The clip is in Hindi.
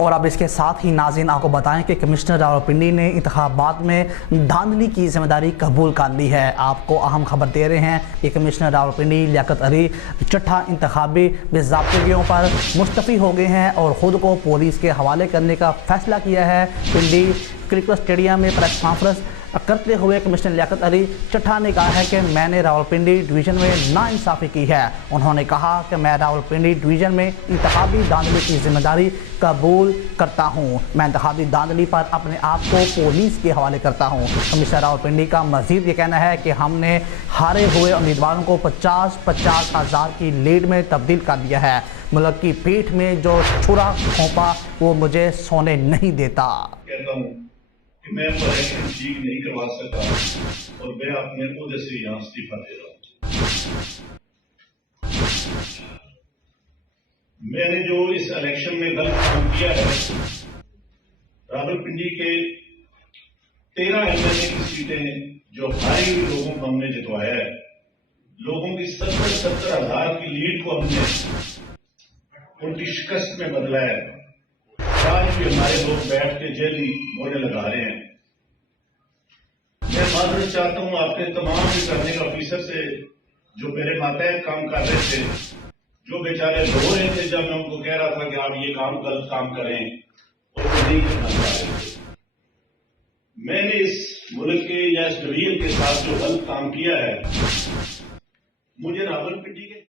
और अब इसके साथ ही नाज़रीन आपको बताएं कि कमिश्नर रावलपिंडी ने इंतखाबात में धांधली की जिम्मेदारी कबूल कर ली है। आपको अहम खबर दे रहे हैं कि कमिश्नर रावलपिंडी लियाकत अली छठा इंतखाबी ज़ाब्तियों पर मुस्तफ़ी हो गए हैं और ख़ुद को पुलिस के हवाले करने का फैसला किया है। पिंडी क्रिकेट स्टेडियम में प्रेस कॉन्फ्रेंस करते हुए कमिश्नर लियाकत अली छठा ने कहा है कि मैंने रावलपिंडी डिवीज़न में नाइंसाफ़ी की है। उन्होंने कहा कि मैं रावलपिंडी डिवीज़न में इंतखाबी धांधली की जिम्मेदारी कबूल करता हूँ। मैं इंतखाबी धांधली पर अपने आप को पुलिस के हवाले करता हूँ। कमिश्नर रावलपिंडी का मज़ीद ये कहना है कि हमने हारे हुए उम्मीदवारों को 50-50 हज़ार की लीड में तब्दील कर दिया है। मुल्क की पीठ में जो छुरा खोपा वो मुझे सोने नहीं देता। कि मैं इलेक्शन ठीक नहीं करवा सका और मैं अपने ओहदे से यहाँ इस्तीफा दे रहा हूँ। मैंने जो इस इलेक्शन में गलत काम किया है, रावलपिंडी के 13 एमएलए की सीटें जो हारी हुई लोगों को हमने जितवाया है, लोगों की 70-70 हज़ार की लीड को हमने उनकी शिकस्त में बदला है। आज भी हमारे लोग बैठ के जेली मोड़े लगा रहे हैं। मैं माजरत चाहता हूं आपके तमाम रिटर्निंग ऑफिसर से जो मेरे मातहत काम कर रहे थे, जो बेचारे रो रहे थे जब मैं उनको कह रहा था कि आप ये काम गलत काम करें और वो नहीं करना चाह रहे थे। मैंने इस मुल्क के या इस डिवीजन के साथ जो गलत काम किया है, मुझे रावलपिंडी के